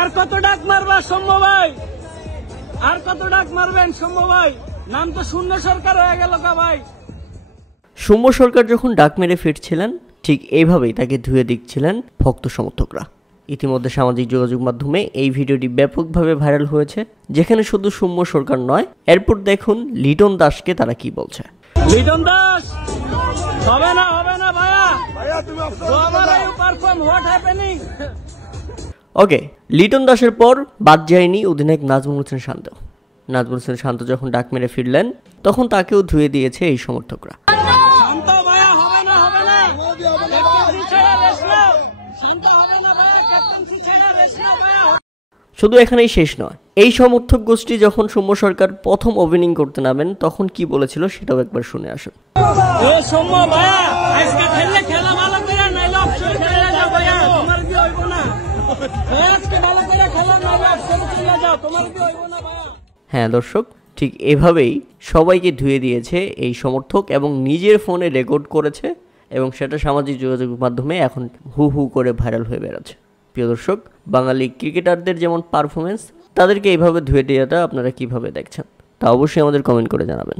আর কত ডাক মারবা সৌম্য ভাই, আর কত ডাক মারবেন সৌম্য ভাই? নাম তো শূন্য সরকার হয়ে গেল কা ভাই। সৌম্য সরকার যখন ডাক মেরে ফিরছিলেন ঠিক এইভাবেই তাকে ধুয়ে দিচ্ছিলেন ভক্ত সমর্থকরা। ইতিমধ্যে সামাজিক যোগাযোগ মাধ্যমে এই ভিডিওটি ব্যাপকভাবে ভাইরাল হয়েছে, যেখানে শুধু সৌম্য সরকার নয়, এরপর দেখুন লিটন দাসকে তারা কি বলছে। লিটন দাস, হবে না ভাইয়া, পারফর্ম হোয়াট হ্যাপেনিং। ওকে, লিটন দাসের পর বাদ যায়নি অধিনায়ক নাজমুল হোসেন শান্ত। নাজমুল হোসেন শান্ত যখন ডাক মেরে ফিরলেন তখন তাকেও ধুয়ে দিয়েছে এই সমর্থকরা। শুধু এখানেই শেষ নয়, এই সমর্থক গোষ্ঠী যখন সৌম্য সরকার প্রথম ওপেনিং করতে নামেন তখন কি বলেছিল সেটাও একবার শুনে আসুন। হ্যাঁ দর্শক, ঠিক এভাবেই সবাইকে ধুয়ে দিয়েছে এই সমর্থক এবং নিজের ফোনে রেকর্ড করেছে এবং সেটা সামাজিক যোগাযোগ মাধ্যমে এখন হু হু করে ভাইরাল হয়ে বেড়াচ্ছে। প্রিয় দর্শক, বাঙালি ক্রিকেটারদের যেমন পারফরমেন্স, তাদেরকে এইভাবে ধুয়ে দেওয়াটা আপনারা কিভাবে দেখছেন তা অবশ্যই আমাদের কমেন্ট করে জানাবেন।